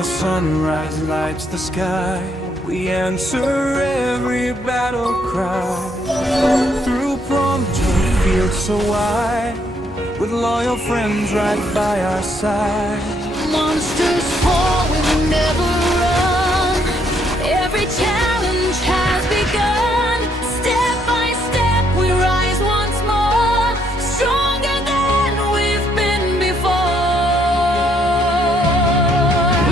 the sunrise lights the sky, we answer every battle cry. Through Prompto fields so wide, with loyal friends right by our side. Monsters fall, we will never run. Every challenge has begun. Step by step we rise once more, stronger than we've been before.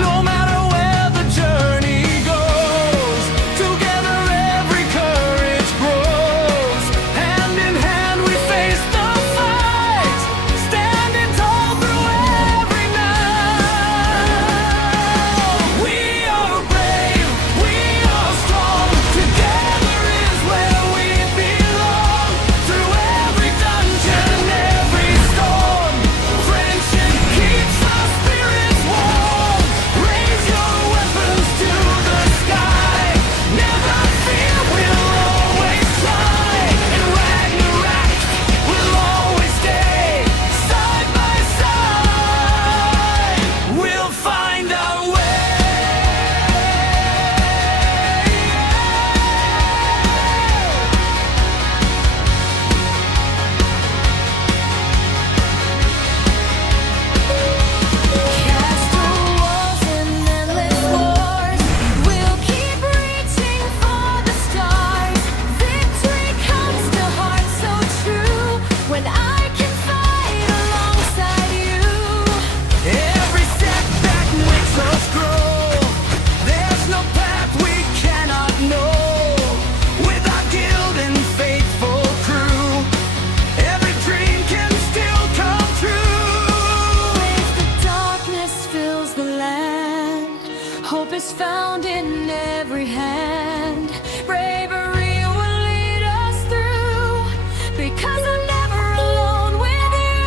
No matter where the journey goes, together every courage grows. Hand in hand we face the fight, standing tall through every night. We are brave, we are strong, together is where we belong. Through every dungeon, every storm, friendship keeps our spirits warm. Raise your weapons to the sky, never fear, we'll always try. In Ragnarok, we'll always stay side by side. We'll find our way. Cast the walls in endless wars. We'll keep reaching for the stars. Victory comes to hearts so true when I can fight alongside you. Every setback makes us grow. There's no path we cannot know. With our guild and faithful crew, every dream can still come true. The darkness fills the land. Hope is found in every hand. Bravery will lead us through, because I'm never alone with you.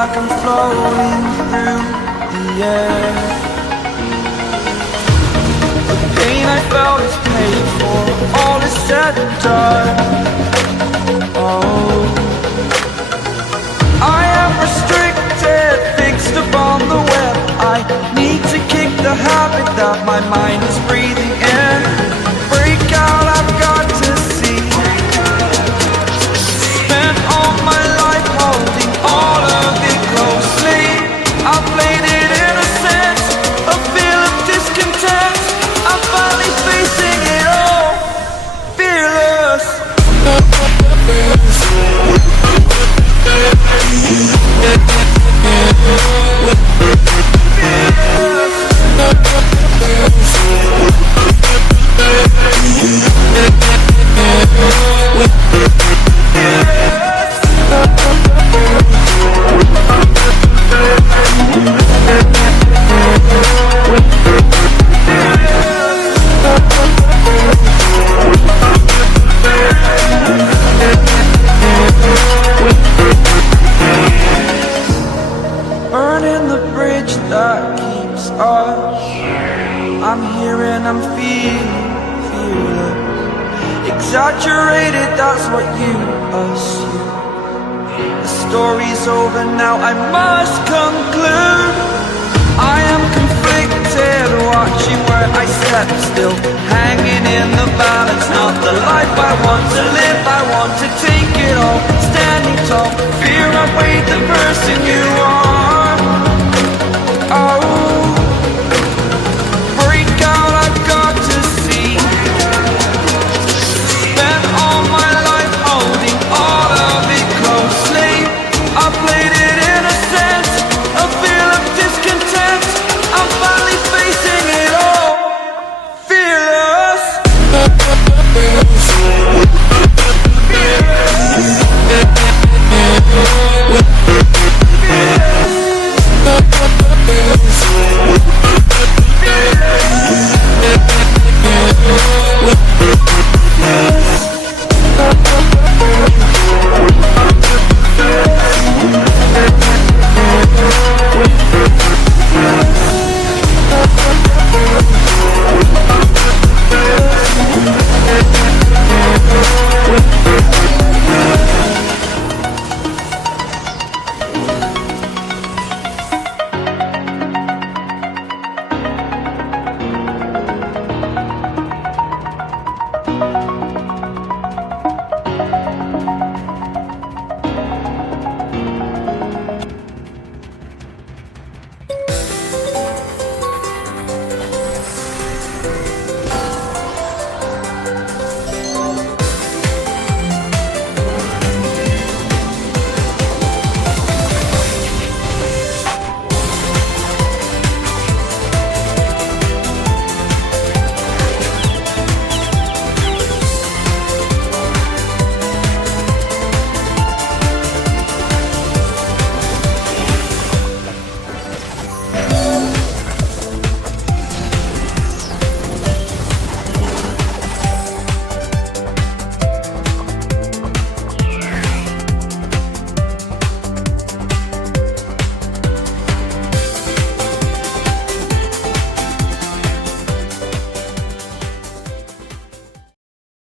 like I'm floating through the air. The pain I felt is paid for, all is said and done. Oh, I am restricted, fixed upon the web. I need to kick the habit that my mind is breathing in. Break out, I've got to see. Spent all my life holding all of it closely. I played it innocent, a feel of discontent. I'm finally facing it all, fearless. Burning the bridge that keeps us. I'm here and I'm feeling fearless. Exaggerated, that's what you assume. The story's over now, I must conclude. I am conflicted, watching where I step still, hanging in the balance, not the life I want to live.